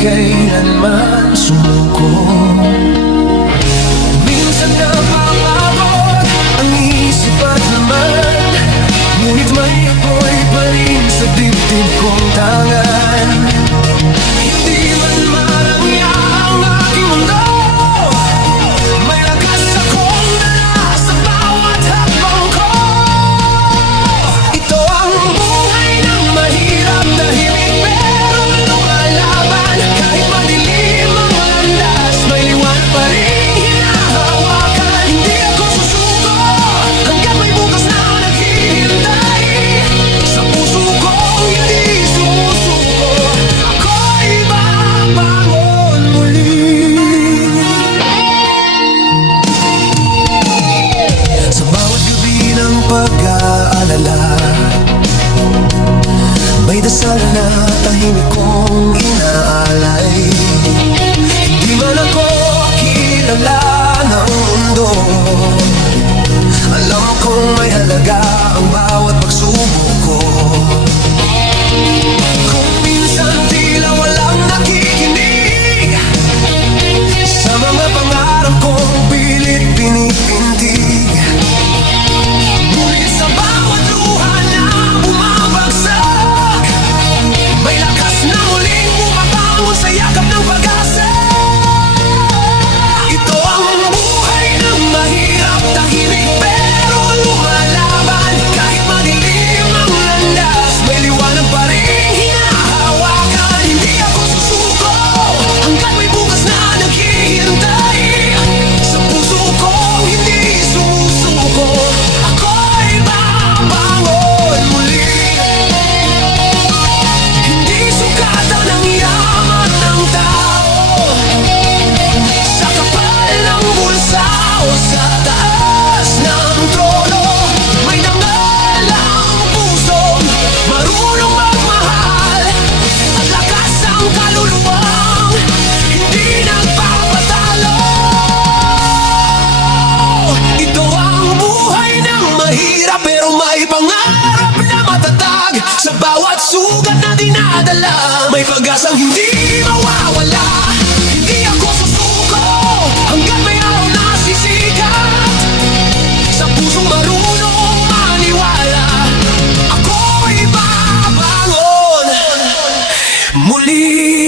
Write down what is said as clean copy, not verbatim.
kailanman sumuko. Minsan napapagod ang isip at laman, ngunit may apoy pa rin sa dibdib kong tangan. Hindi man marangya ang aking mundo, may lakas akong dala sa bawat hakbang ko. Ito ang buhay ng mahirap, tahimik pero lumalaban. Kahit madilim ang landas, may liwanag pa rin hinahawakan. Hindi ako susuko hanggang may bukas na naghihintay. Sa puso kong hindi sumusuko, ako'y babangon muli. Sa bawat gabi ng pag-aalala, may dasal na tahimik kong inaalay. Hindi man ako kilala ng mundo, alam kong may halaga ang bawat pagsubok ko. Kung minsan tila walang nakikinig sa mga pangarap kong pilit pinipintig, ngunit sa bawat luha na bumabagsak, may lakas na muling bumabangon sa yakap ng pag-asa. Ito ang buhay ng mahirap, tahimik pero lumalaban. Kahit madilim ang landas, may liwanag pa rin hinahawakan. Hindi ako susuko hanggang may bukas na naghihintay. Sa puso kong hindi sumusuko, ako'y babangon muli. Hindi sukatan ang yaman ng tao sa kapal ng bulsa o sa taas ng trono. May dangal ang pusong marunong magmahal, at lakas ang kaluluwang hindi nagpapatalo. Ito ang buhay ng mahirap pero may pangarap na matatag. Sa bawat sugat na dinadala, may pag-asang hindi mawawala. Hindi ako susuko hanggang may araw na sisikat. Sa pusong marunong maniwala, ako'y babangon muli.